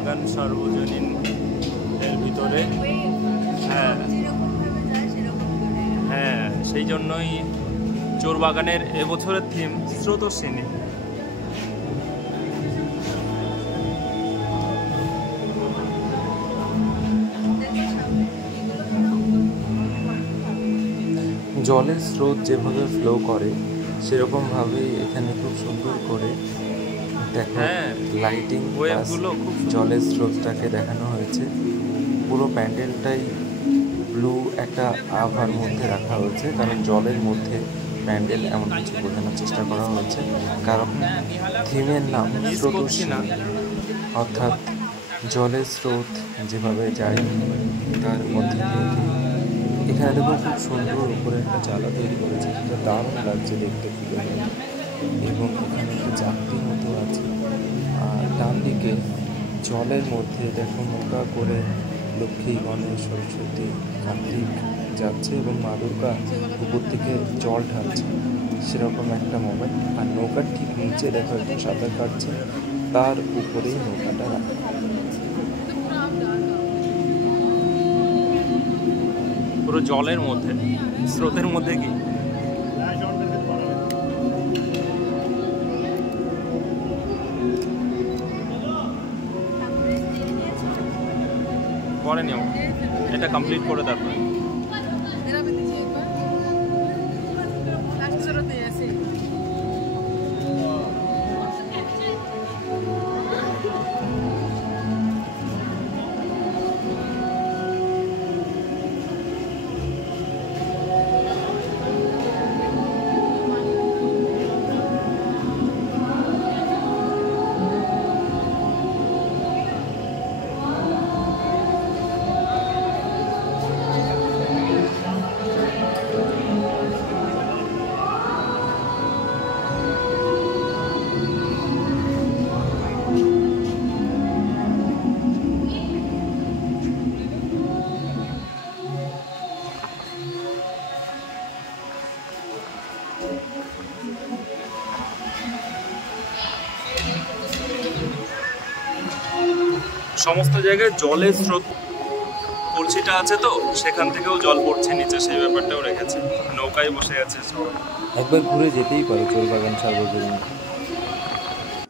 চোরবাগান সার্বজনীন এর ভিতরে। হ্যাঁ হ্যাঁ, সেই জন্যই চোরবাগানের এবছরের থিম স্রোতস্বিনী। জলের স্রোত যেভাবে ফ্লো করে সেরকমভাবেই এখানে খুব সুন্দর করে দেখো লাইটিং জলের স্রোতটাকে দেখানো হয়েছে। পুরো প্যান্ডেলটাই ব্লু একটা আভার মধ্যে রাখা হয়েছে, কারণ জলের মধ্যে প্যান্ডেল এমন কিছু বোঝানোর চেষ্টা করা হয়েছে। কারণ থিমের নাম স্রোতস্বিনী, অর্থাৎ জলের স্রোত যেভাবে যায় তার মধ্যে থেকে। এখানে দেখো খুব সুন্দর উপরে একটা চালা তৈরি করেছে, যেটা দারুণ লাগছে দেখতে খুবই। এবং এখানে একটা চাকরির মতো আছে। আর ডান দিকে জলের মধ্যে দেখো নৌকা করে লক্ষ্মী, গণেশ, সরস্বতী, কার্তিক যাচ্ছে এবং মা দুর্গা উপর থেকে জল ঢালছে, সেরকম একটা মোমেন্ট। আর নৌকার ঠিক নিচে দেখো একটু সাঁতার কাটছে, তার উপরেই নৌকাটা রাখা। পুরো জলের মধ্যে, স্রোতের মধ্যে কি পরে নিও, এটা কমপ্লিট করে তারপর। সমস্ত জায়গায় জলের স্রোত কলসিটা আছে, তো সেখান থেকেও জল পড়ছে নিচে, সেই ব্যাপারটাও রেখেছে। নৌকায় বসে আছে সব। একবার ঘুরে যেতেই পারো চোরবাগান সার্বজনীন।